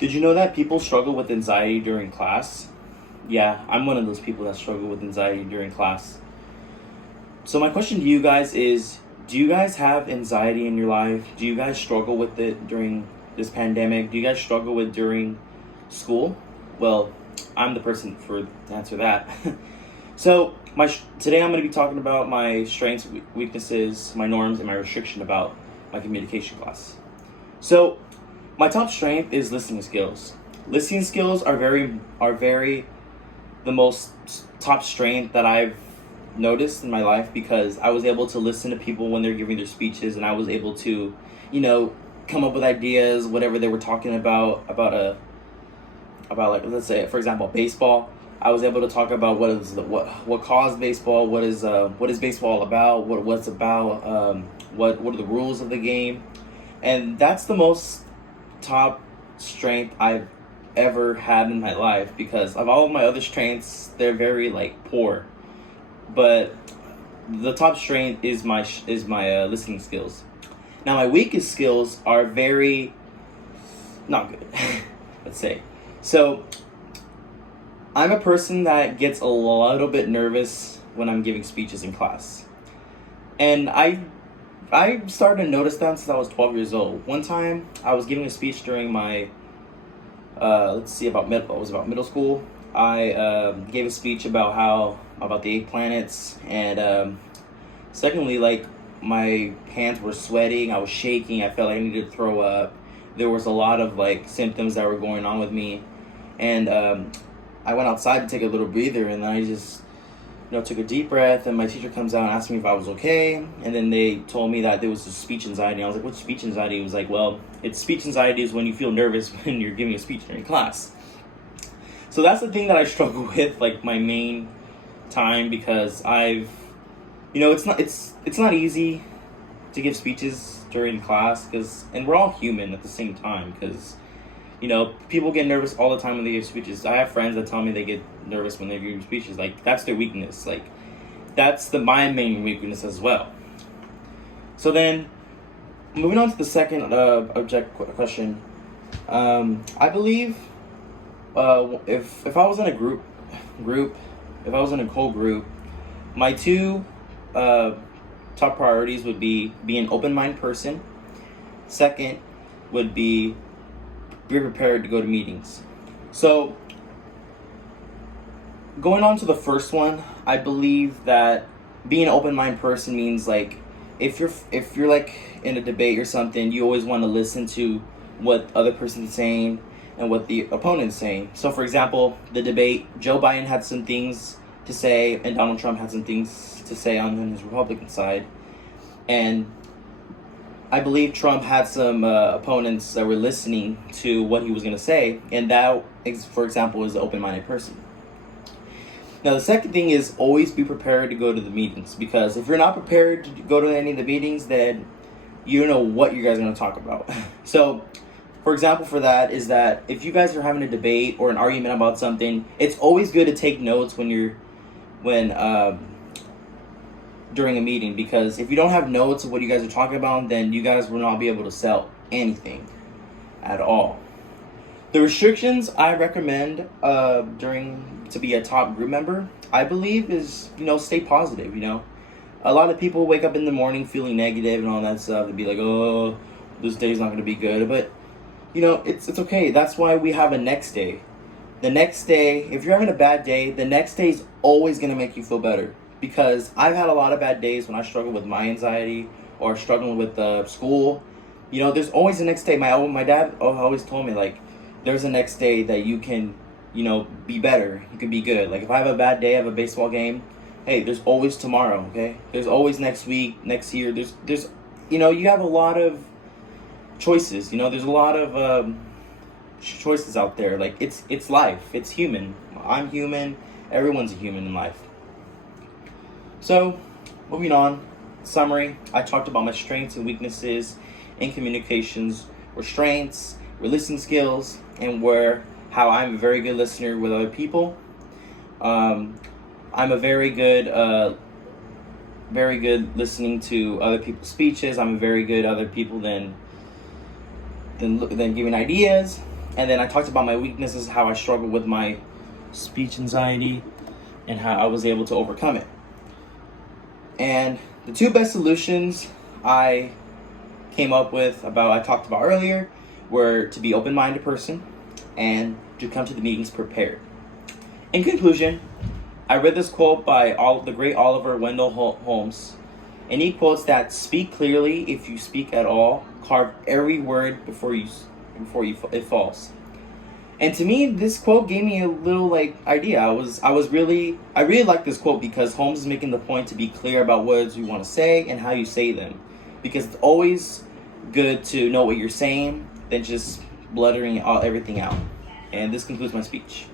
Did you know that people struggle with anxiety during class? Yeah, I'm one of those people that struggle with anxiety during class. So, my question to you guys is, do you guys have anxiety in your life? Do you guys struggle with it during this pandemic? Do you guys struggle with during school? Well, I'm the person to answer that. So, today I'm going to be talking about my strengths, weaknesses, my norms, and my restriction about my communication class. So, my top strength is listening skills. Listening skills are very the most top strength that I've noticed in my life, because I was able to listen to people when they're giving their speeches, and I was able to, come up with ideas, whatever they were talking about like, let's say, for example, baseball. I was able to talk about what caused baseball, what is baseball about, what's about, what are the rules of the game, and that's the most top strength I've ever had in my life, because of all of my other strengths, they're very poor, but the top strength is my listening skills. Now my weakest skills are very not good. Let's say. So I'm a person that gets a little bit nervous when I'm giving speeches in class, and I started to notice that since I was 12 years old. One time, I was giving a speech during my, about middle school. I gave a speech about the 8 planets, and secondly, my hands were sweating, I was shaking, I felt like I needed to throw up. There was a lot of symptoms that were going on with me, and I went outside to take a little breather, and then I just took a deep breath, and my teacher comes out and asked me if I was okay, and then they told me that there was speech anxiety. I was like, what's speech anxiety? He was like, well, speech anxiety is when you feel nervous when you're giving a speech during class. So that's the thing that I struggle with, my main time, because it's not easy to give speeches during class, and we're all human at the same time, because people get nervous all the time when they give speeches. I have friends that tell me they get nervous when they're giving speeches. That's their weakness. That's my main weakness as well. So then, moving on to the second question. I believe if I was in a group, if I was in a whole group, my two top priorities would be an open-minded person. Second would be prepared to go to meetings. So, going on to the first one, I believe that being an open-minded person means if you're in a debate or something, you always want to listen to what the other person's saying and what the opponent's saying. So, for example, the debate, Joe Biden had some things to say, and Donald Trump had some things to say on his Republican side, and I believe Trump had some opponents that were listening to what he was going to say, and that, for example, is an open-minded person. Now, the second thing is always be prepared to go to the meetings, because if you're not prepared to go to any of the meetings, then you don't know what you guys are going to talk about. So, for example, for that is that if you guys are having a debate or an argument about something, it's always good to take notes during a meeting, because if you don't have notes of what you guys are talking about, then you guys will not be able to sell anything at all. The restrictions I recommend to be a top group member, I believe, is stay positive. A lot of people wake up in the morning feeling negative and all that stuff, and be like, oh, this day's not going to be good, but it's okay. That's why we have a next day. The next day, if you're having a bad day, the next day is always going to make you feel better. Because I've had a lot of bad days when I struggle with my anxiety or struggling with school. There's always a next day. My dad always told me, there's a next day that you can, be better. You can be good. If I have a bad day, I have a baseball game, hey, there's always tomorrow, okay? There's always next week, next year. There's you have a lot of choices. There's a lot of choices out there. It's life. It's human. I'm human. Everyone's a human in life. So, moving on, summary, I talked about my strengths and weaknesses in communications, were strengths, were listening skills, and how I'm a very good listener with other people. I'm a very good listening to other people's speeches. I'm very good other people than giving ideas. And then I talked about my weaknesses, how I struggle with my speech anxiety, and how I was able to overcome it. And the two best solutions I came up with I talked about earlier were to be open-minded person and to come to the meetings prepared. In conclusion, I read this quote by the great Oliver Wendell Holmes, and he quotes that speak clearly if you speak at all, carve every word before it falls. And to me, this quote gave me a little idea. I really like this quote because Holmes is making the point to be clear about words you want to say and how you say them, because it's always good to know what you're saying than just bluttering everything out. And this concludes my speech.